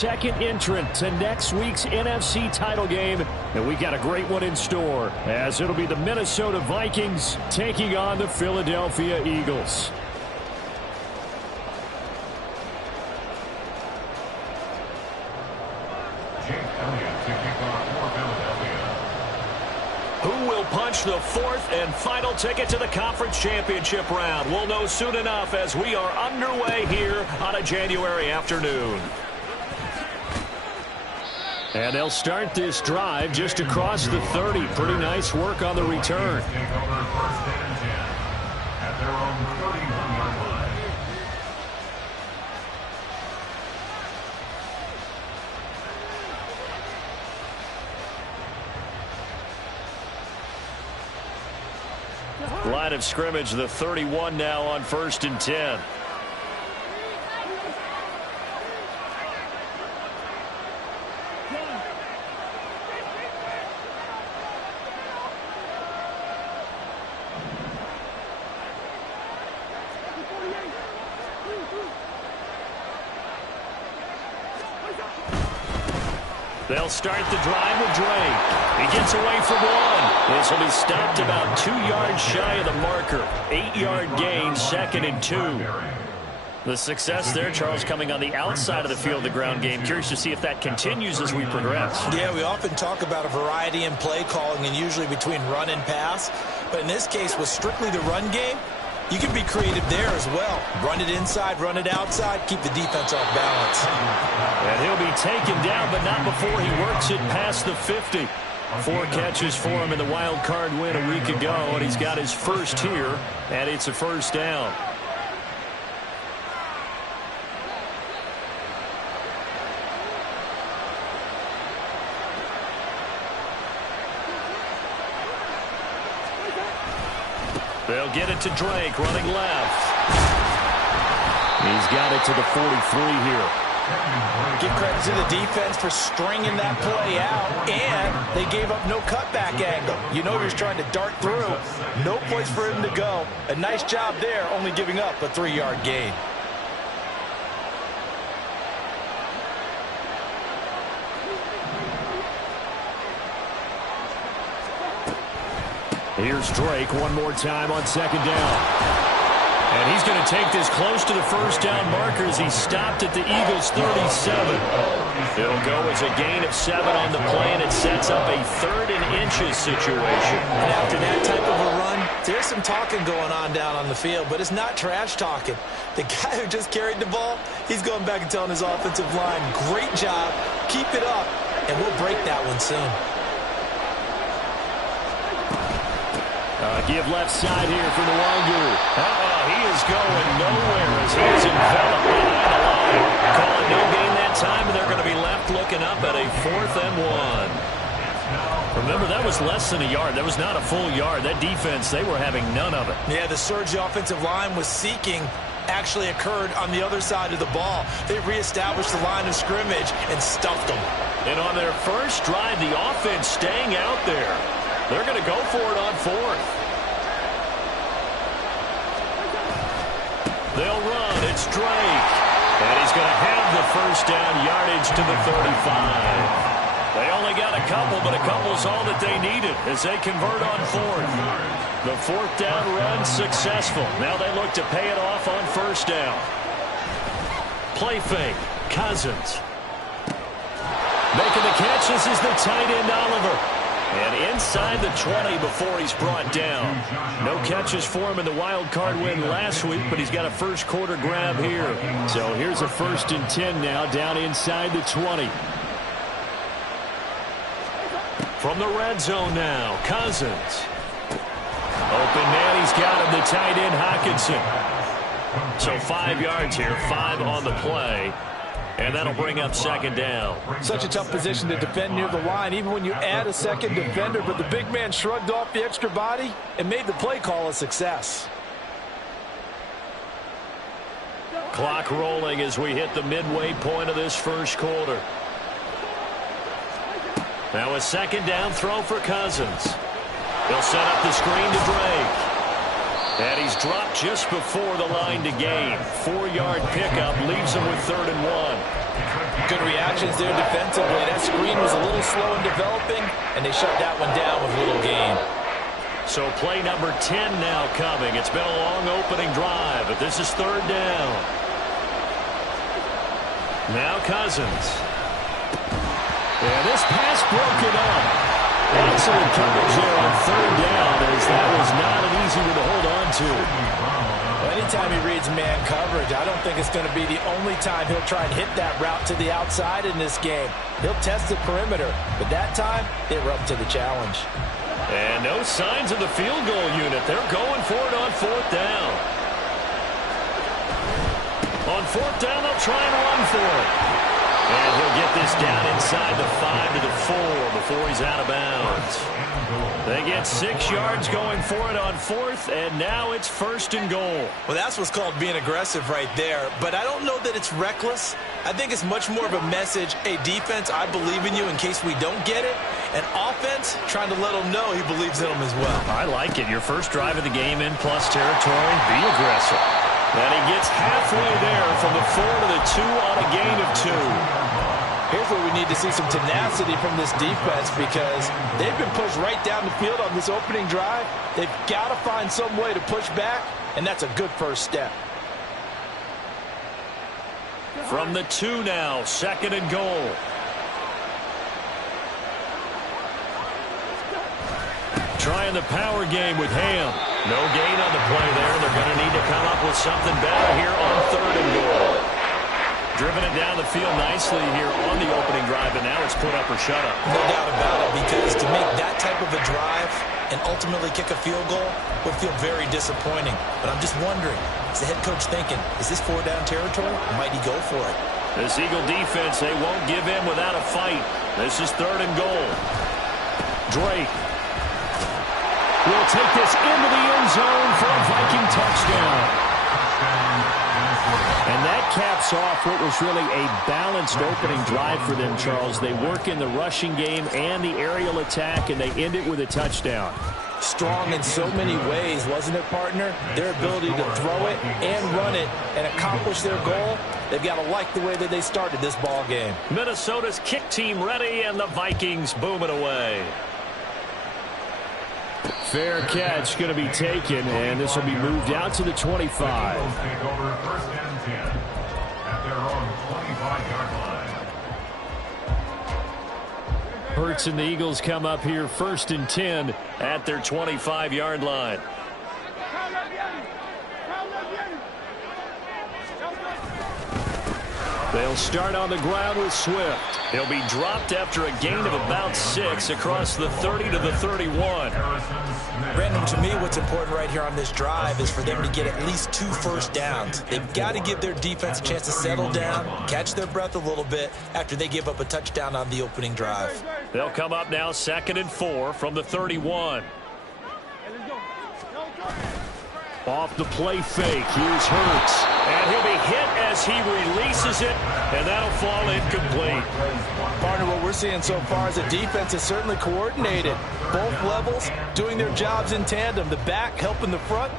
Second entrant to next week's NFC title game, and we got a great one in store, as it'll be the Minnesota Vikings taking on the Philadelphia Eagles. Who will punch the fourth and final ticket to the conference championship round? We'll know soon enough as we are underway here on a January afternoon. And they'll start this drive just across the 30. Pretty nice work on the return. Line of scrimmage, the 31 now on 1st and 10. They'll start the drive with Drake. He gets away from one. This will be stopped about 2 yards shy of the marker. 8-yard gain, 2nd and 2. The success there, Charles, coming on the outside of the field, the ground game. Curious to see if that continues as we progress. Yeah, we often talk about a variety in play calling and usually between run and pass. But in this case, with strictly the run game, you can be creative there as well. Run it inside, run it outside, keep the defense off balance. And he'll be taken down, but not before he works it past the 50. 4 catches for him in the wild card win a week ago, and he's got his first here, and it's a first down. They'll get it to Drake, running left. He's got it to the 43 here. Give credit to the defense for stringing that play out, and they gave up no cutback angle. You know he was trying to dart through. No place for him to go. A nice job there, only giving up a 3-yard gain. Here's Drake one more time on 2nd down. And he's going to take this close to the first down marker as he stopped at the Eagles' 37. It'll go as a gain of 7 on the play, and it sets up a 3rd and inches situation. And after that type of a run, there's some talking going on down on the field, but it's not trash talking. The guy who just carried the ball, he's going back and telling his offensive line, great job, keep it up, and we'll break that one soon. Give left side here for Nwangu. He is going nowhere as he is enveloped behind the line. Calling no gain that time, and they're going to be left looking up at a 4th and 1. Remember, that was less than a yard. That was not a full yard. That defense, they were having none of it. Yeah, the surge the offensive line was seeking actually occurred on the other side of the ball. They reestablished the line of scrimmage and stuffed them. And on their first drive, the offense staying out there. They're going to go for it on 4th. They'll run. It's Drake. And he's going to have the first down, yardage to the 35. They only got a couple, but a couple's all that they needed as they convert on 4th. The 4th down run successful. Now they look to pay it off on 1st down. Play fake. Cousins. Making the catch. This is the tight end, Oliver. And inside the 20 before he's brought down. No catches for him in the wild card win last week, but he's got a first quarter grab here. So here's a 1st and 10 now, down inside the 20. From the red zone now, Cousins. Open man, he's got him, the tight end, Hockenson. So 5 yards here, 5 on the play. And that'll bring up 2nd down. Such a tough position to defend near the line, even when you add a second defender. But the big man shrugged off the extra body and made the play call a success. Clock rolling as we hit the midway point of this first quarter. Now a 2nd down throw for Cousins. They'll set up the screen to Drake. And he's dropped just before the line to gain. 4-yard pickup leaves him with 3rd and 1. Good good reactions there defensively. That screen was a little slow in developing, and they shut that one down with little gain. So play number 10 now coming. It's been a long opening drive, but this is third down. Now Cousins. And this pass broken up. Excellent coverage there on third down, as that was not an easy one to hold on to. Anytime he reads man coverage, I don't think it's going to be the only time he'll try and hit that route to the outside in this game. He'll test the perimeter, but that time, they were up to the challenge. And no signs of the field goal unit. They're going for it on fourth down. On fourth down, they'll try and run for it. And he'll get this down inside the 5 to the 4 before he's out of bounds. They get 6 yards going for it on fourth, and now it's first and goal. Well, that's what's called being aggressive right there. But I don't know that it's reckless. I think it's much more of a message. Hey, defense, I believe in you in case we don't get it. And offense, trying to let him know he believes in them as well. I like it. Your first drive of the game in plus territory, be aggressive. And he gets halfway there from the 4 to the 2 on a gain of 2. Here's where we need to see some tenacity from this defense, because they've been pushed right down the field on this opening drive. They've got to find some way to push back, and that's a good first step. From the 2 now, second and goal. Trying the power game with Ham. No gain on the play there. They're going to need to come up with something better here on third and goal. Driven it down the field nicely here on the opening drive, and now it's put up or shut up. No doubt about it, because to make that type of a drive and ultimately kick a field goal would feel very disappointing. But I'm just wondering, is the head coach thinking, is this 4-down territory, or might he go for it? This Eagle defense, they won't give in without a fight. This is third and goal. Drake will take this into the end zone for a Viking touchdown. And that caps off what was really a balanced opening drive for them, Charles. They work in the rushing game and the aerial attack, and they end it with a touchdown. Strong in so many ways, wasn't it, partner? Their ability to throw it and run it and accomplish their goal, they've got to like the way that they started this ball game. Minnesota's kick team ready, and the Vikings boom it away. Fair catch going to be taken, and this will be moved out to the 25. Hurts and the Eagles come up here first and 10 at their 25-yard line. They'll start on the ground with Swift. He'll be dropped after a gain of about 6 across the 30 to the 31. Brandon, to me, what's important right here on this drive is for them to get at least 2 first downs. They've got to give their defense a chance to settle down, catch their breath a little bit after they give up a touchdown on the opening drive. They'll come up now second and 4 from the 31. Off the play fake, here's Hurts. And he'll be hit as he releases it, and that'll fall incomplete. Partner, what we're seeing so far is the defense is certainly coordinated. Both levels doing their jobs in tandem. The back helping the front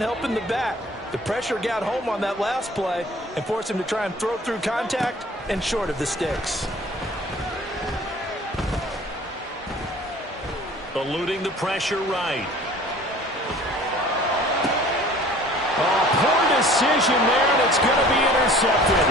helping the back. The pressure got home on that last play and forced him to try and throw through contact and short of the sticks. Eluding the pressure right. Poor decision there, and it's going to be intercepted.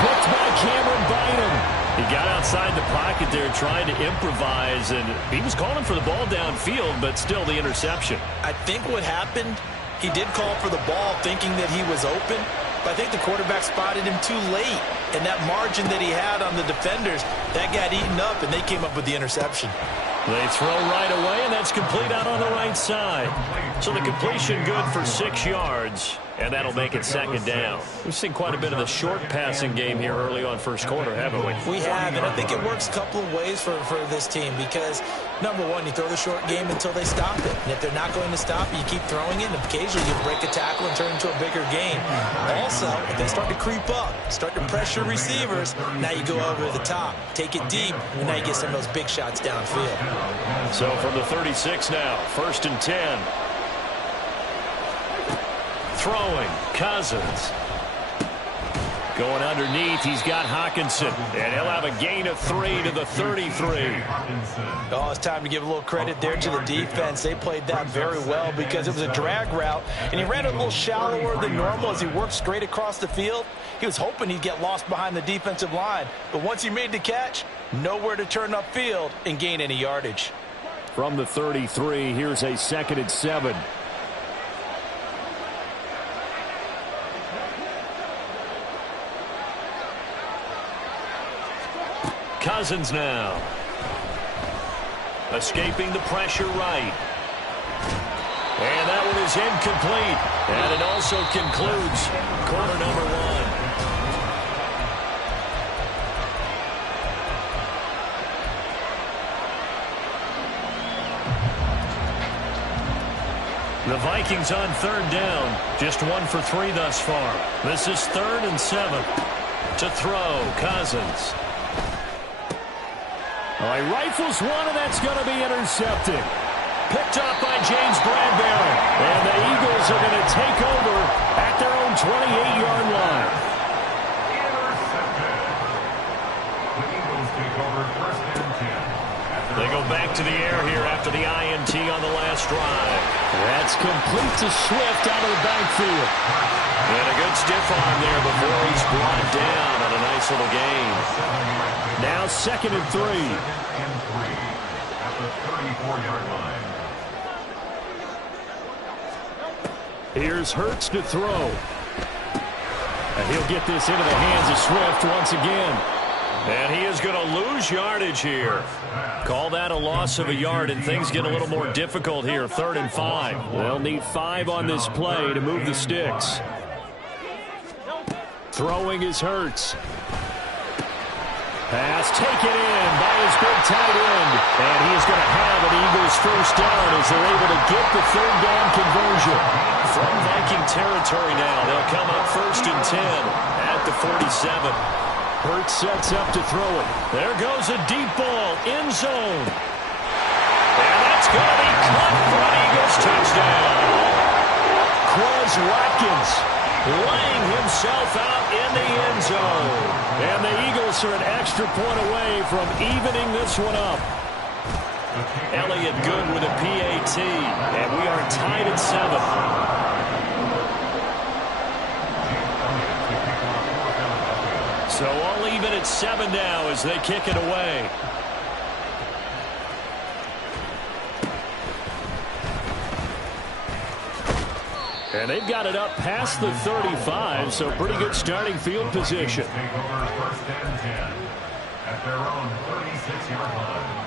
Picked by Cameron Bynum. He got outside the pocket there trying to improvise, and he was calling for the ball downfield, but still the interception. I think what happened, he did call for the ball thinking that he was open, but I think the quarterback spotted him too late. And that margin that he had on the defenders, that got eaten up, and they came up with the interception. They throw right away, and that's complete out on the right side. So the completion good for 6 yards, and that'll make it second down. We've seen quite a bit of the short passing game here early on first quarter, haven't we? We have, and I think it works a couple of ways for this team because, number one, you throw the short game until they stop it. And if they're not going to stop it, you keep throwing it, and occasionally you break a tackle and turn it into a bigger gain. Also, if they start to creep up, start to pressure receivers, now you go over the top, take it deep, and now you get some of those big shots downfield. So from the 36 now, first and 10. Throwing, Cousins. Going underneath, he's got Hawkinson, and he'll have a gain of 3 to the 33. Oh, it's time to give a little credit there to the defense. They played that very well because it was a drag route, and he ran it a little shallower than normal as he worked straight across the field. He was hoping he'd get lost behind the defensive line, but once he made the catch, nowhere to turn upfield and gain any yardage. From the 33, here's a 2nd and 7. Cousins now. Escaping the pressure right. And that one is incomplete. And it also concludes quarter number 1. The Vikings on 3rd down. Just 1 for 3 thus far. This is 3rd and 7. To throw, Cousins. Oh, he rifles one, and that's going to be intercepted. Picked up by James Bradbury. And the Eagles are going to take over at their own 28-yard line. They go back to the air here after the INT on the last drive. That's complete to Swift out of the backfield. And a good stiff arm there before he's brought down on a nice little gain. Now 2nd and 3. At the 34-yard line. Here's Hurts to throw. And he'll get this into the hands of Swift once again. And he is going to lose yardage here. Call that a loss of a yard, and things get a little more difficult here. 3rd and 5. They'll need 5 on this play to move the sticks. Throwing is Hurts. Pass taken in by his big tight end. And he is going to have an Eagles first down as they're able to get the 3rd down conversion. From Viking territory now, they'll come up 1st and 10 at the 47. Hurts sets up to throw it. There goes a deep ball, end zone. And that's going to be caught for an Eagles touchdown. Quez Watkins laying himself out in the end zone. And the Eagles are an extra point away from evening this one up. Elliott good with a PAT. And we are tied at 7. So all even at 7 now as they kick it away. And they've got it up past the 35, so pretty good starting field position. At their own 36-yard line.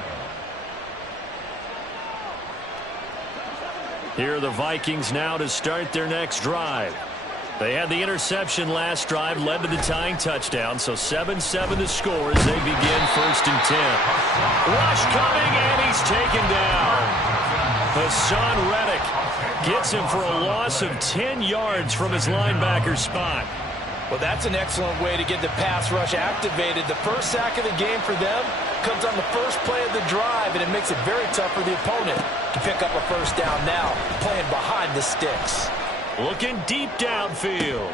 Here are the Vikings now to start their next drive. They had the interception last drive, led to the tying touchdown, so 7-7 the score as they begin 1st and 10. Rush coming, and he's taken down. Hassan Reddick gets him for a loss of 10 yards from his linebacker spot. Well, that's an excellent way to get the pass rush activated. The first sack of the game for them comes on the first play of the drive, and it makes it very tough for the opponent to pick up a first down now, playing behind the sticks. Looking deep downfield.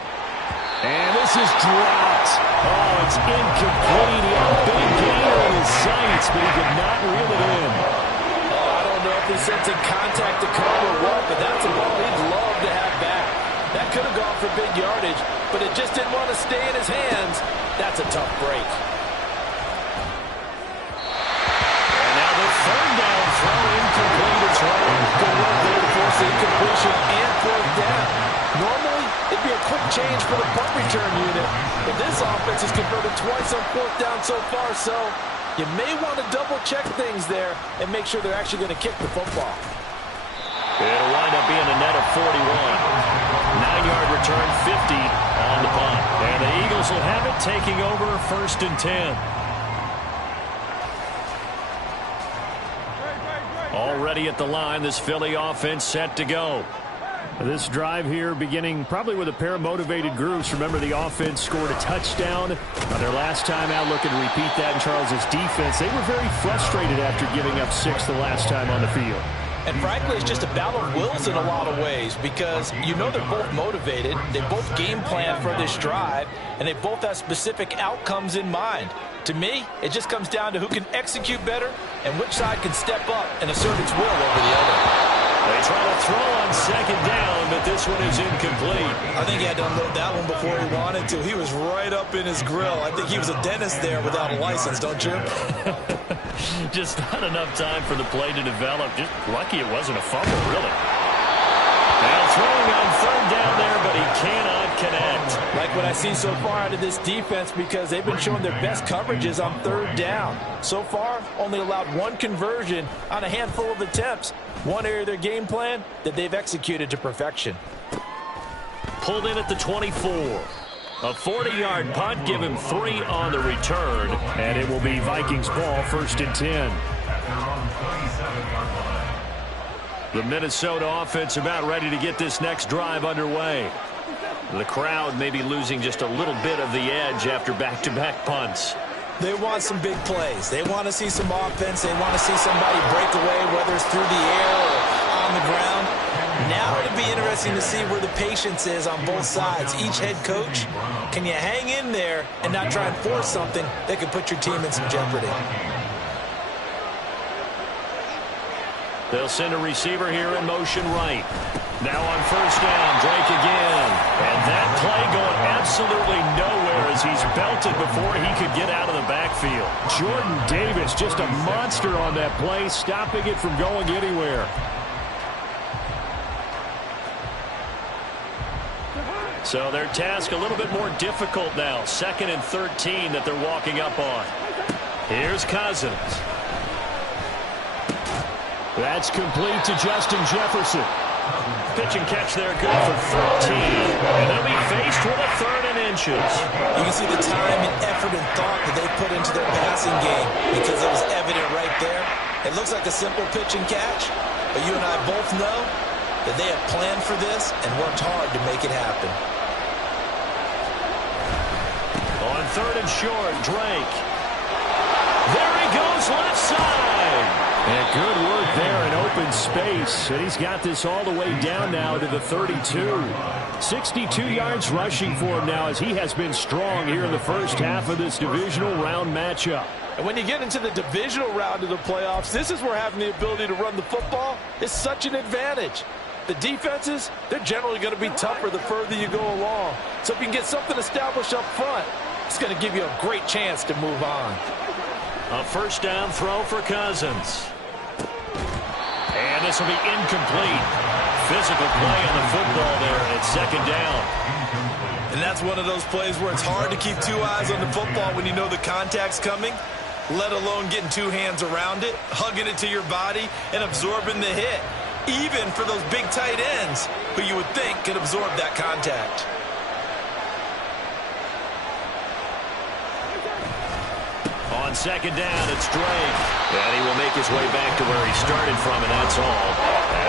And this is dropped. Oh, it's incomplete. He had a big gainer in his sights, but he could not reel it in. Oh, I don't know if he's sensing contact to come or what, but that's a ball he'd love to have back. That could have gone for big yardage, but it just didn't want to stay in his hands. That's a tough break. And now the 3rd down throw incomplete. It's right. Good work there to force the incompletion and 4th down. Normally, it'd be a quick change for the punt return unit, but this offense has converted twice on 4th down so far, so you may want to double-check things there and make sure they're actually going to kick the football. It'll wind up being a net of 41. 9-yard return, 50 on the punt. And the Eagles will have it, taking over 1st and 10. Already at the line, this Philly offense set to go. This drive here beginning probably with a pair of motivated groups. Remember, the offense scored a touchdown on their last time out. Looking to repeat that in Charles's defense. They were very frustrated after giving up 6 the last time on the field. And frankly, it's just a battle of wills in a lot of ways because you know they're both motivated, they both game plan for this drive, and they both have specific outcomes in mind. To me, it just comes down to who can execute better and which side can step up and assert its will over the other. They try to throw on second down, but this one is incomplete. I think he had to unload that one before he wanted to. He was right up in his grill. I think he was a dentist there without a license, don't you? Just not enough time for the play to develop. Just lucky it wasn't a fumble, really. Now throwing on third down there, but he cannot connect. Like what I see so far out of this defense because they've been showing their best coverages on third down. So far, only allowed one conversion on a handful of attempts. One area of their game plan that they've executed to perfection. Pulled in at the 24. A 40-yard punt, give him 3 on the return, and it will be Vikings ball, 1st and 10. The Minnesota offense about ready to get this next drive underway. The crowd may be losing just a little bit of the edge after back-to-back punts. They want some big plays. They want to see some offense. They want to see somebody break away, whether it's through the air or on the ground. Now it'll be interesting to see where the patience is on both sides. Each head coach, can you hang in there and not try and force something that could put your team in some jeopardy? They'll send a receiver here in motion right. Now on first down, Drake again. And that play going absolutely nowhere as he's belted before he could get out of the backfield. Jordan Davis, just a monster on that play, stopping it from going anywhere. So their task a little bit more difficult now. 2nd and 13 that they're walking up on. Here's Cousins. That's complete to Justin Jefferson. Pitch and catch there, good for 13. And they'll be faced with a 3rd and inches. You can see the time and effort and thought that they put into their passing game because it was evident right there. It looks like a simple pitch and catch, but you and I both know that they have planned for this and worked hard to make it happen. On 3rd and short, Drake. There he goes, left side. And good work there in open space. And he's got this all the way down now to the 32. 62 yards rushing for him now as he has been strong here in the first half of this divisional round matchup. And when you get into the divisional round of the playoffs, this is where having the ability to run the football is such an advantage. The defenses, they're generally going to be tougher the further you go along. So if you can get something established up front, it's going to give you a great chance to move on. A first down throw for Cousins. And this will be incomplete. Physical play on the football there at 2nd down. And that's one of those plays where it's hard to keep 2 eyes on the football when you know the contact's coming, let alone getting 2 hands around it, hugging it to your body, and absorbing the hit. Even for those big tight ends who you would think could absorb that contact. On 2nd down, it's Drake. And he will make his way back to where he started from, and that's all.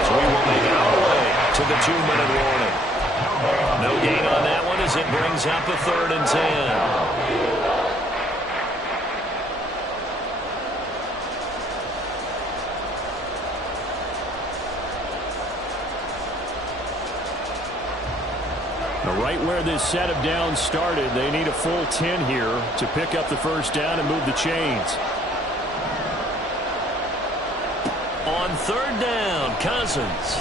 As we will make our way to the 2-minute warning. No gain on that one as it brings up a 3rd and 10. Right where this set of downs started, they need a full 10 here to pick up the first down and move the chains. On 3rd down, Cousins.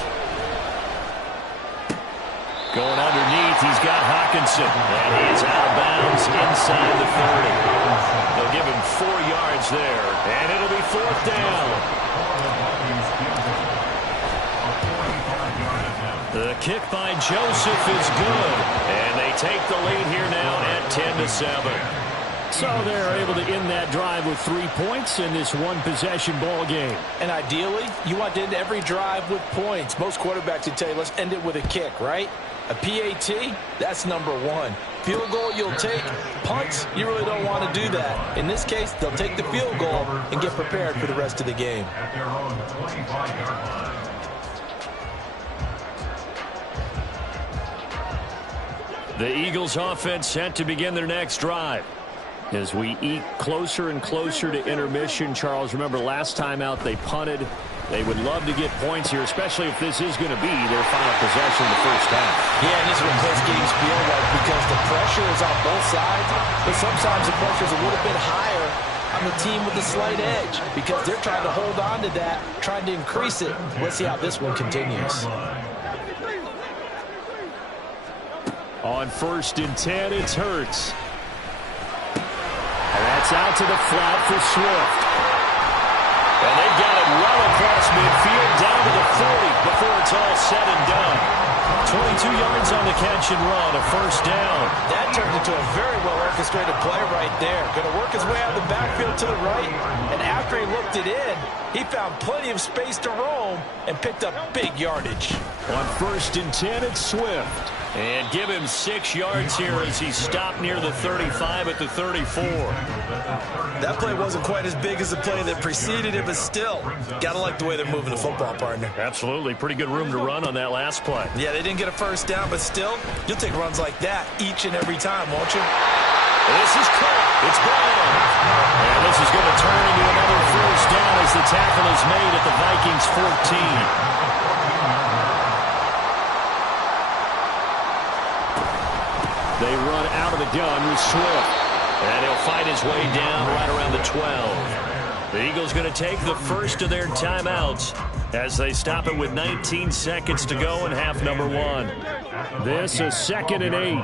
Going underneath, he's got Hawkinson. And he is out of bounds inside the 30. They'll give him 4 yards there, and it'll be 4th down. The kick by Joseph is good, and they take the lead here now at 10-7. So they're able to end that drive with 3 points in this one-possession ball game. And ideally, you want to end every drive with points. Most quarterbacks would tell you, let's end it with a kick, right? A PAT, that's number 1. Field goal you'll take. Punts, you really don't want to do that. In this case, they'll take the field goal and get prepared for the rest of the game. At their own 25-yard line. The Eagles offense set to begin their next drive. As we eke closer and closer to intermission, Charles, remember last time out they punted They would love to get points here, especially if this is going to be their final possession in the first half. Yeah, and this is what close games feel like because the pressure is on both sides, but sometimes the pressure is a little bit higher on the team with the slight edge because they're trying to hold on to that, trying to increase it. Let's see how this one continues. On 1st and 10, it's Hurts. And that's out to the flat for Swift. And they've got it well across midfield down to the 40 before it's all said and done. 22 yards on the catch and run, a first down. That turned into a very well-orchestrated play right there. Going to work his way out of the backfield to the right, and after he looked it in, he found plenty of space to roam and picked up big yardage. On 1st and 10, it's Swift. And give him 6 yards here as he stopped near the 35 at the 34. That play wasn't quite as big as the play that preceded it, but still, gotta like the way they're moving the football, partner. Absolutely. Pretty good room to run on that last play. Yeah, they didn't get a first down, but still, you'll take runs like that each and every time, won't you? This is caught. It's gone. And this is going to turn into another first down as the tackle is made at the Vikings 14. They run out of the gun with Swift. And he'll fight his way down right around the 12. The Eagles going to take the first of their timeouts as they stop it with 19 seconds to go in half number 1. This is 2nd and 8.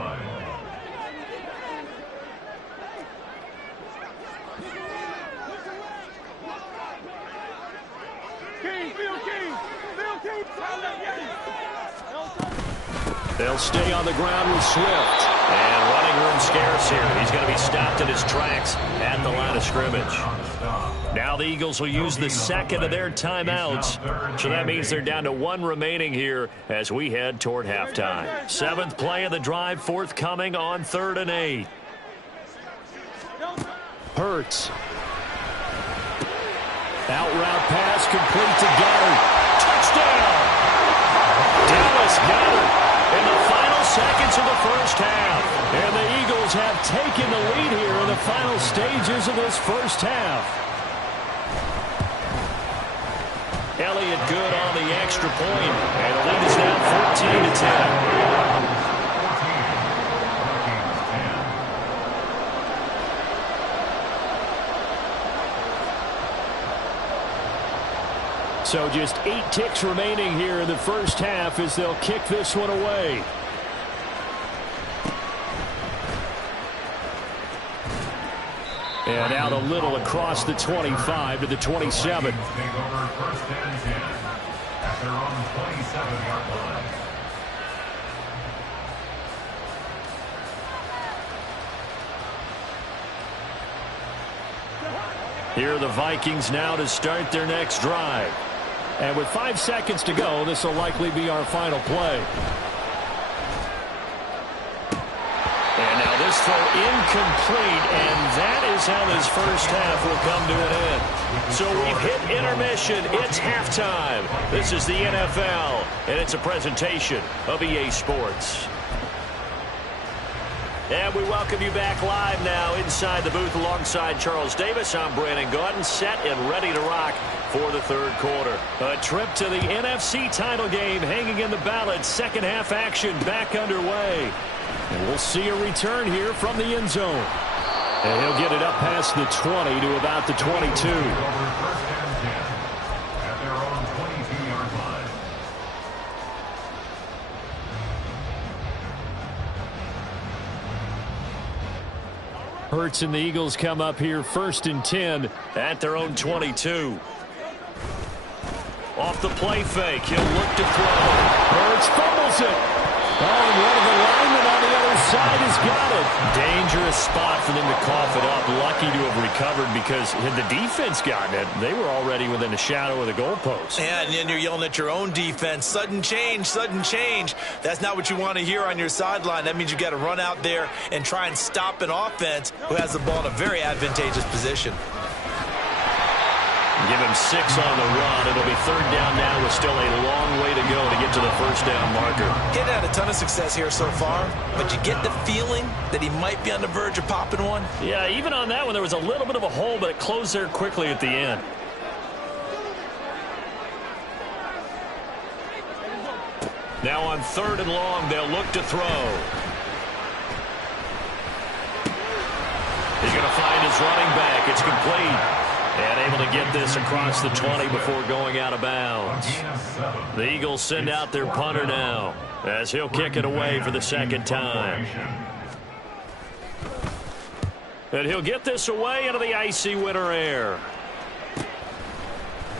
They'll stay on the ground with Swift. And running room scarce here. He's going to be stopped in his tracks at the line of scrimmage. Now the Eagles will use the second of their timeouts. So that means they're down to 1 remaining here as we head toward halftime. 7th play of the drive forthcoming on 3rd and 8. Hurts. Out route pass complete to Goddard. Touchdown! Dallas Goddard in the final seconds of the first half. And the Eagles have taken the lead here in the final stages of this first half. Elliott good on the extra point. And the lead is now 14-10. So just 8 ticks remaining here in the first half as they'll kick this one away. And out a little across the 25 to the 27. Here are the Vikings now to start their next drive. And with 5 seconds to go, this will likely be our final play. And now this throw incomplete, and that is how this first half will come to an end. So we've hit intermission. It's halftime. This is the NFL, and it's a presentation of EA Sports. And we welcome you back live now inside the booth alongside Charles Davis. I'm Brandon Gaudin, set and ready to rock for the third quarter. A trip to the NFC title game hanging in the balance. Second half action back underway. And we'll see a return here from the end zone. And he'll get it up past the 20 to about the 22. Hurts and the Eagles come up here 1st and 10 at their own 22. Off the play fake, he'll look to throw. Hurts fumbles it. Oh, and one of the linemen on the other side has got it. Dangerous spot for them to cough it up. Lucky to have recovered because had the defense gotten it, they were already within a shadow of the goalpost. Yeah, and then you're yelling at your own defense. Sudden change, sudden change. That's not what you want to hear on your sideline. That means you got to run out there and try and stop an offense who has the ball in a very advantageous position. Give him 6 on the run. It'll be third down now with still a long way to go to get to the first down marker. He's had a ton of success here so far, but you get the feeling that he might be on the verge of popping one. Yeah, even on that one, there was a little bit of a hole, but it closed there quickly at the end. Now on 3rd and long, they'll look to throw. He's going to find his running back. It's complete. And able to get this across the 20 before going out of bounds. The Eagles send out their punter now as he'll kick it away for the 2nd time. And he'll get this away into the icy winter air.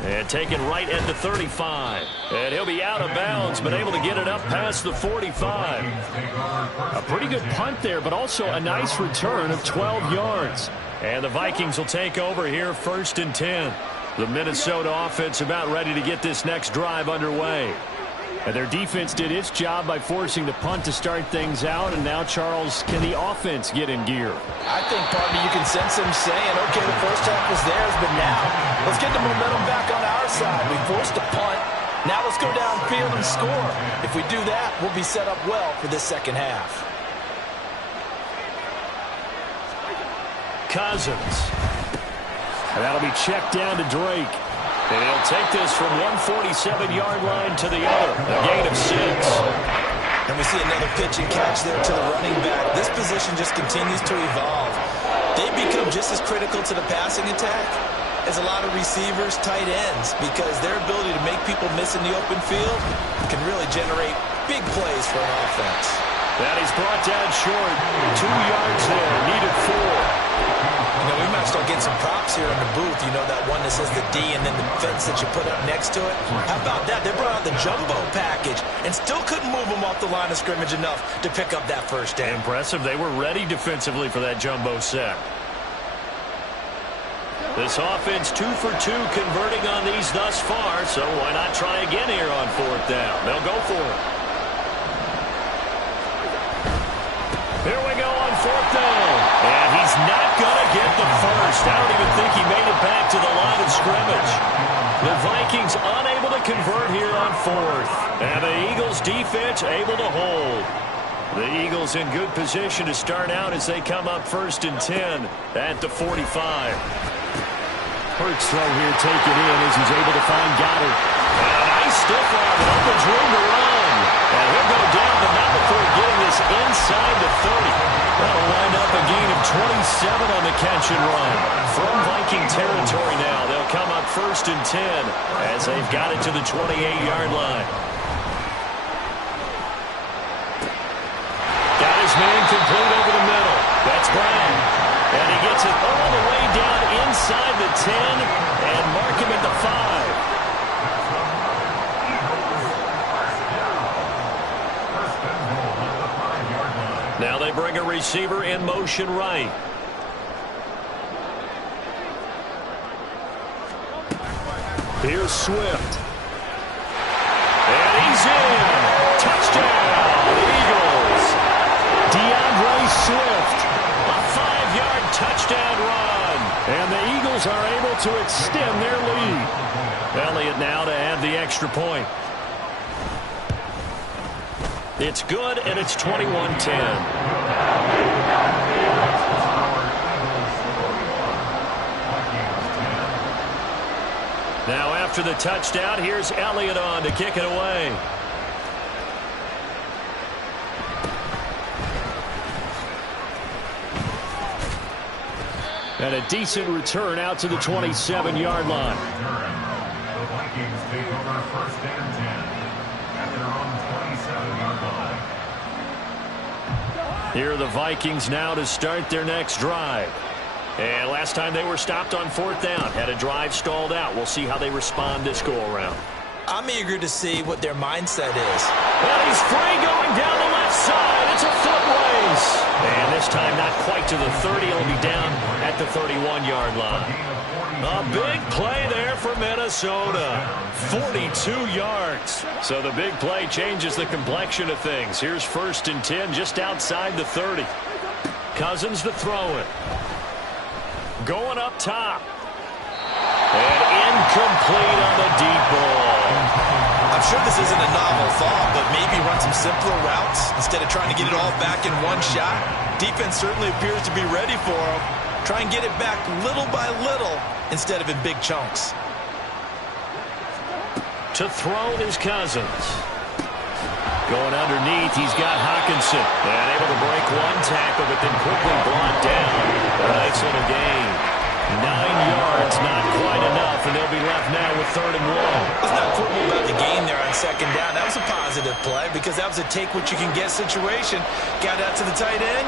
And taken right at the 35. And he'll be out of bounds, but able to get it up past the 45. A pretty good punt there, but also a nice return of 12 yards. And the Vikings will take over here 1st and 10. The Minnesota offense about ready to get this next drive underway. And their defense did its job by forcing the punt to start things out. And now, Charles, can the offense get in gear? I think, partner, you can sense them saying, okay, the first half was theirs, but now let's get the momentum back on our side. We forced a punt. Now let's go downfield and score. If we do that, we'll be set up well for this 2nd half. Cousins. And that'll be checked down to Drake. And he'll take this from 147-yard line to the other. A gain of 6. And we see another pitch and catch there to the running back. This position just continues to evolve. They become just as critical to the passing attack as a lot of receivers, tight ends, because their ability to make people miss in the open field can really generate big plays for an offense. That he's brought down short. 2 yards there. Needed 4. You know, we might start getting some props here in the booth. You know, that one that says the D and then the fence that you put up next to it. How about that? They brought out the jumbo package and still couldn't move them off the line of scrimmage enough to pick up that first down. Impressive. They were ready defensively for that jumbo set. This offense 2 for 2 converting on these thus far, so why not try again here on 4th down? They'll go for it. Here we go on 4th down. And he's not going to get the first. I don't even think he made it back to the line of scrimmage. The Vikings unable to convert here on 4th. And the Eagles defense able to hold. The Eagles in good position to start out as they come up 1st and 10 at the 45. Hurts throw here taken in as he's able to find Goddard. And a nice stiff arm that opens room to run. And he'll go down, but not before getting this inside the 30. That'll wind up a gain of 27 on the catch and run. From Viking territory now, they'll come up 1st and 10 as they've got it to the 28-yard line. Got his man complete over the middle. That's Brown. And he gets it all the way down inside the 10 and mark him at the 5. Now they bring a receiver in motion right. Here's Swift. And he's in. Touchdown, Eagles. DeAndre Swift. A 5-yard touchdown run. And the Eagles are able to extend their lead. Elliott now to add the extra point. It's good, and it's 21-10. Now after the touchdown, here's Elliott on to kick it away. And a decent return out to the 27-yard line. The Vikings take over 1st and 10 at their own 27-yard line. Here are the Vikings now to start their next drive. And last time they were stopped on 4th down, had a drive stalled out. We'll see how they respond this go-around. I'm eager to see what their mindset is. Well, he's free going down the left side. It's a foot race. And this time not quite to the 30. He'll be down at the 31-yard line. A big play there for Minnesota. 42 yards. So the big play changes the complexion of things. Here's 1st and 10 just outside the 30. Cousins to throw it. Going up top. And incomplete on the deep ball. I'm sure this isn't a novel thought, but maybe run some simpler routes instead of trying to get it all back in one shot. Defense certainly appears to be ready for him. Try and get it back little by little instead of in big chunks. To throw is Cousins. Going underneath, he's got Hawkinson. And able to break one tackle, but then quickly brought down. A nice little gain. 9 yards, not quite enough, and they'll be left now with 3rd and 1. Let's not quibble about the gain there on 2nd down. That was a positive play because that was a take-what-you-can-get situation. Got out to the tight end.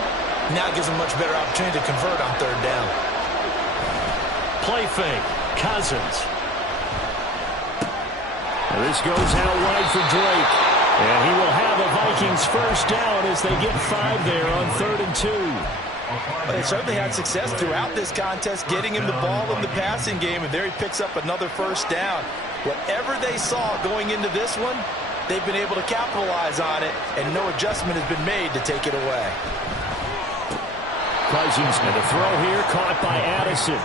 Now it gives them a much better opportunity to convert on 3rd down. Play fake. Cousins. And this goes out wide for Drake. And he will have a Vikings 1st down as they get 5 there on 3rd and 2. They certainly had success throughout this contest, getting him the ball in the passing game, and there he picks up another 1st down. Whatever they saw going into this one, they've been able to capitalize on it, and no adjustment has been made to take it away. Cousins, and the throw here caught by Addison.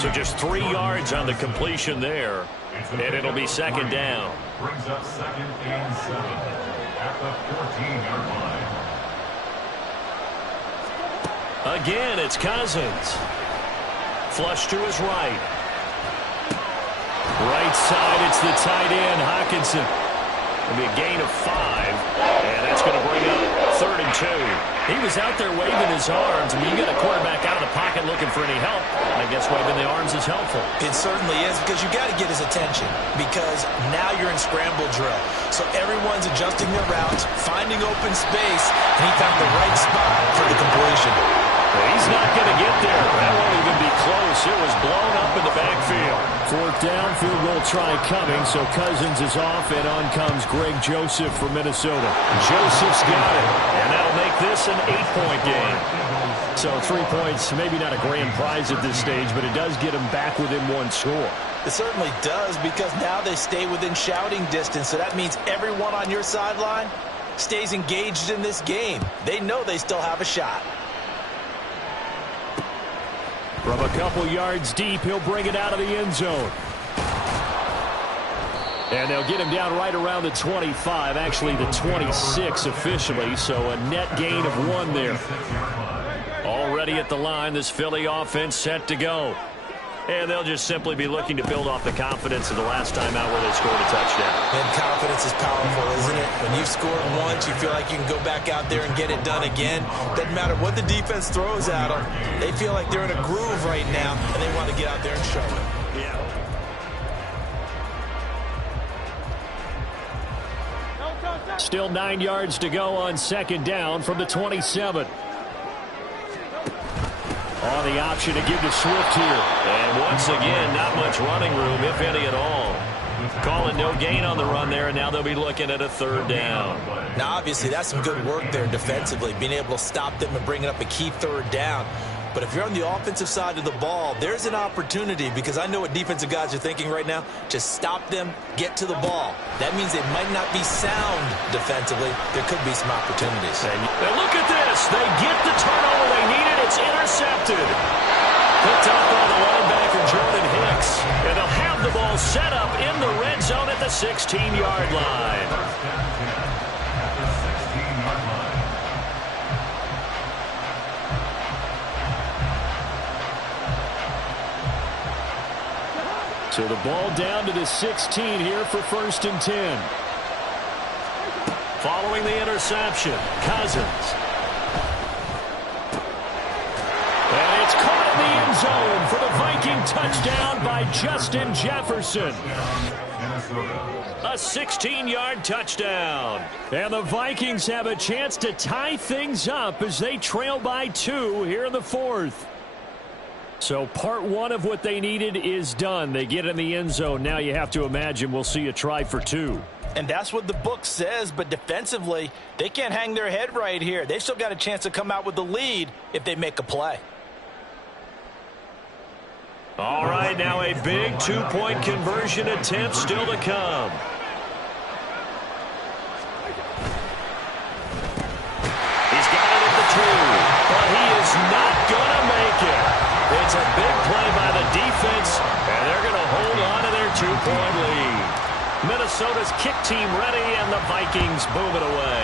So just 3 yards on the completion there, and it'll be 2nd down. Brings up 2nd and 7 at the 14-yard line. Again, it's Cousins. Flush to his right. Right side, it's the tight end, Hawkinson. It'll be a gain of 5, and that's going to bring up 3rd and 2. He was out there waving his arms. I mean, you got a quarterback out of the pocket looking for any help. I guess waving the arms is helpful. It certainly is because you got to get his attention because now you're in scramble drill. So everyone's adjusting their routes, finding open space, and he found the right spot for the completion. He's not going to get there. That won't even be close. It was blown up in the backfield. 4th down, field goal try coming, so Cousins is off, and on comes Greg Joseph from Minnesota. Joseph's got it, and that'll make this an 8-point game. So 3 points, maybe not a grand prize at this stage, but it does get them back within 1 score. It certainly does because now they stay within shouting distance, so that means everyone on your sideline stays engaged in this game. They know they still have a shot. From a couple yards deep, he'll bring it out of the end zone. And they'll get him down right around the 25, actually the 26 officially, so a net gain of 1 there. Already at the line, this Philly offense set to go. And they'll just simply be looking to build off the confidence of the last time out where they scored a touchdown. And confidence is powerful, isn't it? When you've scored once, you feel like you can go back out there and get it done again. Doesn't matter what the defense throws at them. They feel like they're in a groove right now, and they want to get out there and show it. Still 9 yards to go on 2nd down from the 27. On the option to give to Swift here. And once again, not much running room, if any at all. Calling no gain on the run there, and now they'll be looking at a 3rd down. Now, obviously, that's some good work there defensively, being able to stop them and bringing up a key 3rd down. But if you're on the offensive side of the ball, there's an opportunity because I know what defensive guys are thinking right now. Just stop them, get to the ball. That means they might not be sound defensively. There could be some opportunities. And look at this. They get the turnover they needed. It's intercepted. Picked up by the linebacker, Jordan Hicks. And they'll have the ball set up in the red zone at the 16-yard line. So the ball down to the 16 here for 1st and 10. Following the interception, Cousins. And it's caught in the end zone for the Viking touchdown by Justin Jefferson. A 16-yard touchdown. And the Vikings have a chance to tie things up as they trail by 2 here in the 4th. So part 1 of what they needed is done. They get in the end zone. Now you have to imagine we'll see a try for 2. And that's what the book says, but defensively, they can't hang their head right here. They've still got a chance to come out with the lead if they make a play. All right, now a big 2-point conversion attempt still to come. He's got it at the 2, but he is not going to make it. It's a big play by the defense, and they're going to hold on to their 2-point lead. Minnesota's kick team ready, and the Vikings boom it away.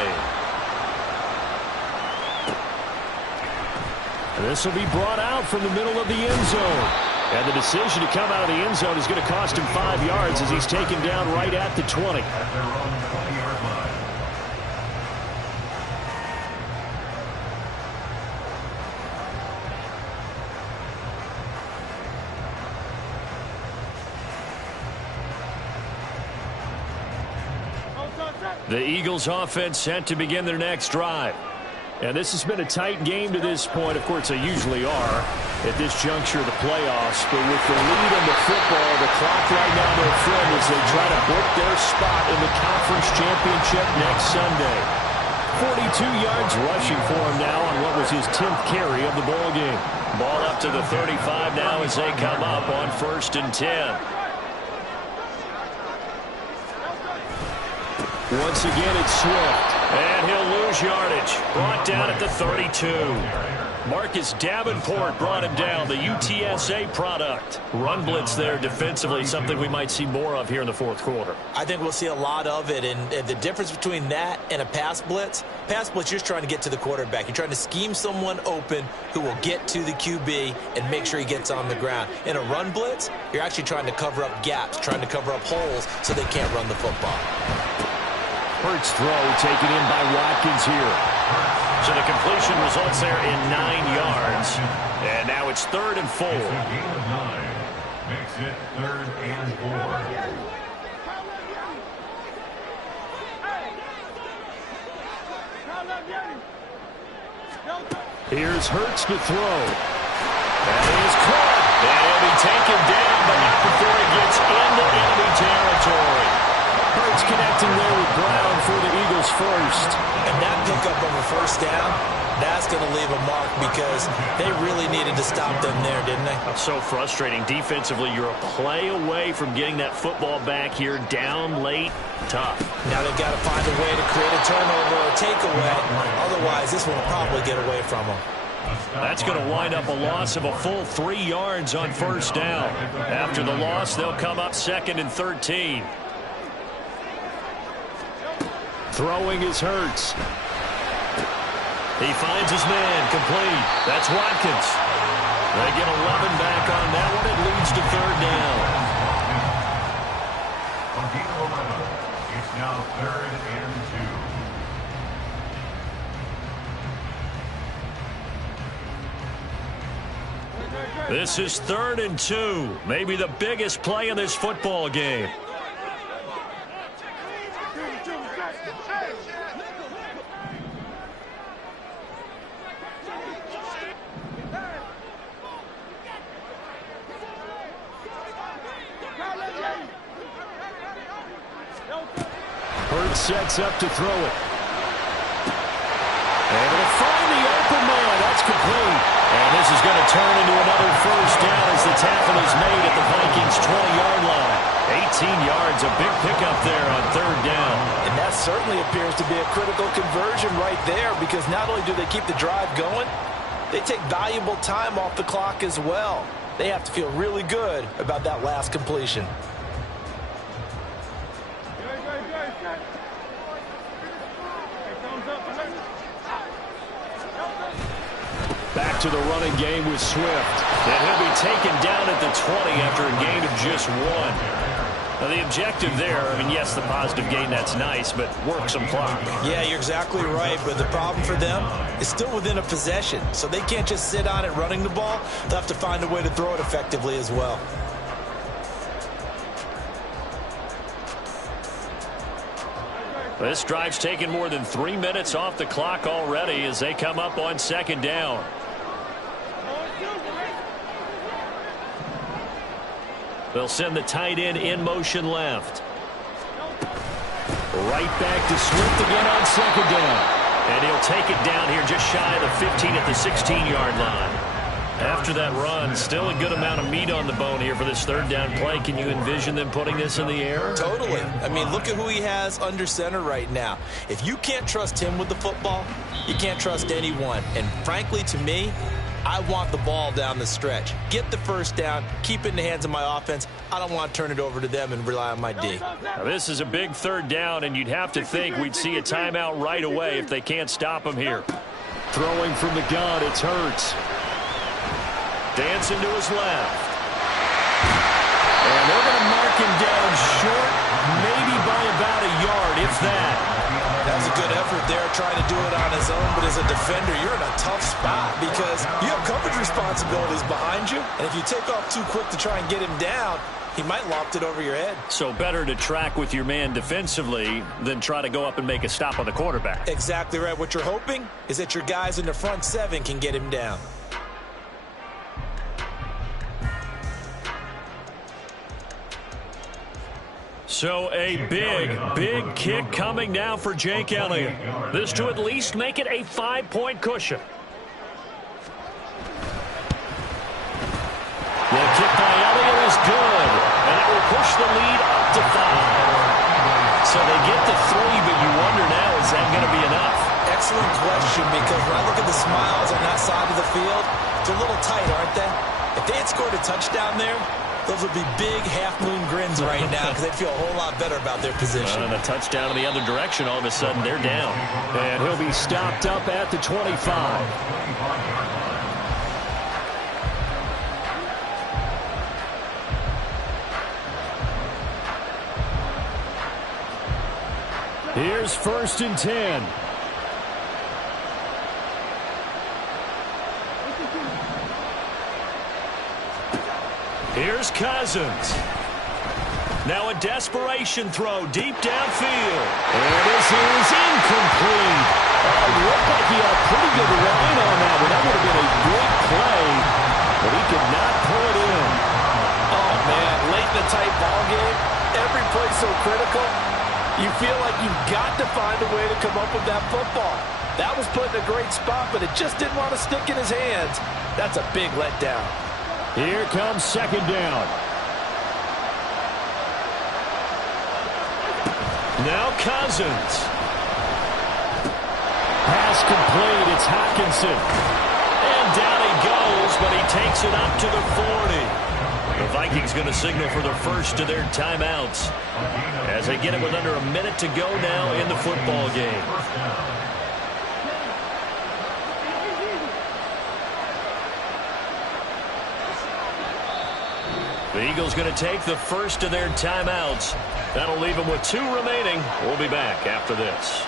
This will be brought out from the middle of the end zone. And the decision to come out of the end zone is going to cost him 5 yards as he's taken down right at the 20. The Eagles offense set to begin their next drive. And this has been a tight game to this point. Of course, they usually are at this juncture of the playoffs. But with the lead in the football, the clock right now, their friend, as they try to book their spot in the conference championship next Sunday. 42 yards rushing for him now on what was his 10th carry of the ball game. Ball up to the 35 now as they come up on 1st and 10. Once again, it's Swift. And he'll lose yardage. Brought down at the 32. Marcus Davenport brought him down, the UTSA product. Run blitz there defensively, something we might see more of here in the fourth quarter. I think we'll see a lot of it, and the difference between that and a pass blitz, you're just trying to get to the quarterback. You're trying to scheme someone open who will get to the QB and make sure he gets on the ground. In a run blitz, you're actually trying to cover up gaps, trying to cover up holes so they can't run the football. Hurts throw taken in by Watkins here. So the completion results there in 9 yards. And now it's 3rd and 4. It's a gain of 9. Makes it 3rd and 4. Here's Hurts to throw. That is caught. And he'll be taken down, but not before he gets into enemy territory. Hurts connecting there with Brown for the Eagles first. And that pickup of a first down, that's going to leave a mark because they really needed to stop them there, didn't they? That's so frustrating. Defensively, you're a play away from getting that football back here down late. Tough. Now they've got to find a way to create a turnover or a takeaway. Otherwise, this one will probably get away from them. That's going to wind up a loss of a full 3 yards on first down. After the loss, they'll come up 2nd and 13. Throwing is Hurts. He finds his man, complete. That's Watkins. They get 11 back on that one. It leads to 3rd down. On gain of 11, it's now 3rd and 2. This is 3rd and 2. Maybe the biggest play in this football game. Hurts sets up to throw it. Able to find the open man. That's complete. And this is going to turn into another first down as the tackle is made at the Vikings' 20-yard line. 18 yards, a big pickup there on 3rd down. And that certainly appears to be a critical conversion right there because not only do they keep the drive going, they take valuable time off the clock as well. They have to feel really good about that last completion. Back to the running game with Swift. And he'll be taken down at the 20 after a gain of just 1. Now the objective there, I mean, yes, the positive gain, that's nice, but work some clock. Yeah, you're exactly right, but the problem for them is still within a possession, so they can't just sit on it running the ball. They'll have to find a way to throw it effectively as well. This drive's taken more than 3 minutes off the clock already as they come up on 2nd down. They'll send the tight end in motion left. Right back to Swift again on 2nd down. And he'll take it down here just shy of the 15 at the 16-yard line. After that run, still a good amount of meat on the bone here for this 3rd down play. Can you envision them putting this in the air? Totally. I mean, look at who he has under center right now. If you can't trust him with the football, you can't trust anyone. And frankly, to me, I want the ball down the stretch. Get the first down, keep it in the hands of my offense. I don't want to turn it over to them and rely on my D. Now, this is a big 3rd down, and you'd have to think we'd see a timeout right away if they can't stop him here. Throwing from the gun, it's Hurts. Dancing to his left. And they're going to mark him down short, maybe by about a yard, if that. That was a good effort there trying to do it on his own, but as a defender, you're in a tough spot because you have coverage responsibilities behind you, and if you take off too quick to try and get him down, He might loft it over your head. So better to track with your man defensively than try to go up and make a stop on the quarterback. Exactly right. What you're hoping is that your guys in the front seven can get him down. So a big kick coming now for Jake Elliott. This to at least make it a 5-point cushion. The kick by Elliott is good, and it will push the lead up to 5. So they get to 3, but you wonder now, is that going to be enough? Excellent question, because when I look at the smiles on that side of the field, they're a little tight, aren't they? If they had scored a touchdown there, those would be big half-moon grins right now because they'd feel a whole lot better about their position. And a touchdown in the other direction, all of a sudden they're down. And he'll be stopped up at the 25. Here's 1st and 10. Here's Cousins. Now a desperation throw deep downfield. And this is incomplete. It looked like he had a pretty good line on that one. That would have been a big play, but he could not pull it in. Oh, man, late in the tight ball game, every play so critical. You feel like you've got to find a way to come up with that football. That was put in a great spot, but it just didn't want to stick in his hands. That's a big letdown. Here comes 2nd down. Now Cousins. Pass complete. It's Hockenson. And down he goes, but he takes it up to the 40. The Vikings going to signal for the first of their timeouts as they get it with under a minute to go now in the football game. The Eagles going to take the first of their timeouts. That'll leave them with 2 remaining. We'll be back after this.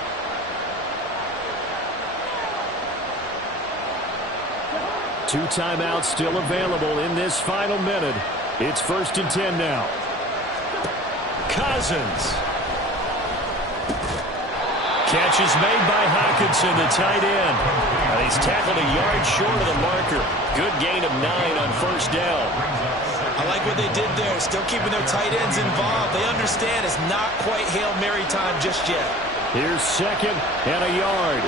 Two timeouts still available in this final minute. It's 1st and 10 now. Cousins. Catch is made by Hockenson, the tight end. And he's tackled a yard short of the marker. Good gain of 9 on 1st down. I like what they did there, still keeping their tight ends involved. They understand it's not quite Hail Mary time just yet. Here's 2nd and a yard.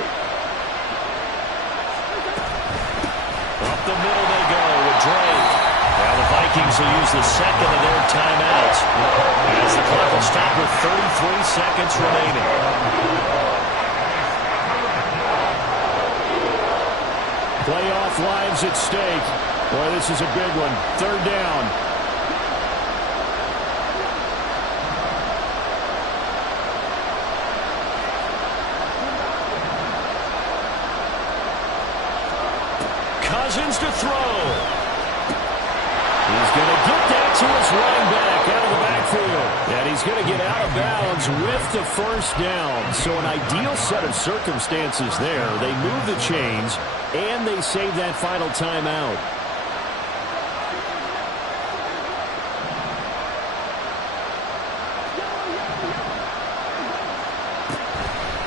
Up the middle they go with Drake. Now the Vikings will use the 2nd of their timeouts as the clock will stop with 33 seconds remaining. Playoff lives at stake. Boy, this is a big one. 3rd down. Cousins to throw. He's going to get that to his running back out of the backfield. And he's going to get out of bounds with the 1st down. So an ideal set of circumstances there. They move the chains, and they save that final timeout.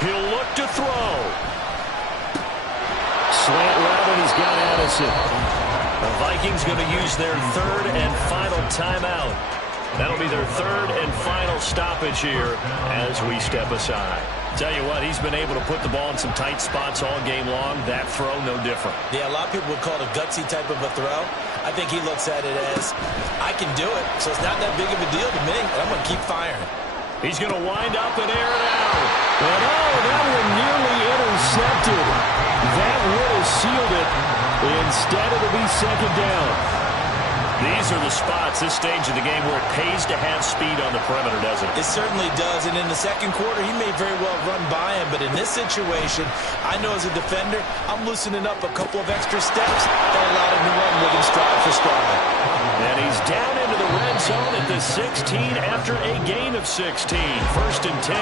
He'll look to throw. Slant route, and he's got Addison. The Vikings going to use their 3rd and final timeout. That'll be their 3rd and final stoppage here as we step aside. Tell you what, he's been able to put the ball in some tight spots all game long. That throw, no different. Yeah, a lot of people would call it a gutsy type of a throw. I think he looks at it as, I can do it, so it's not that big of a deal to me, and I'm going to keep firing. He's going to wind up and air it out. And that one nearly intercepted. That would have sealed it. Instead, it'll be 2nd down. These are the spots, this stage of the game, where it pays to have speed on the perimeter, doesn't it? It certainly does, and in the 2nd quarter, he may very well run by him, but in this situation, I know as a defender, I'm loosening up a couple of extra steps that allow him to run with him stride for stride. And he's down into the red zone at the 16 after a gain of 16. 1st and 10.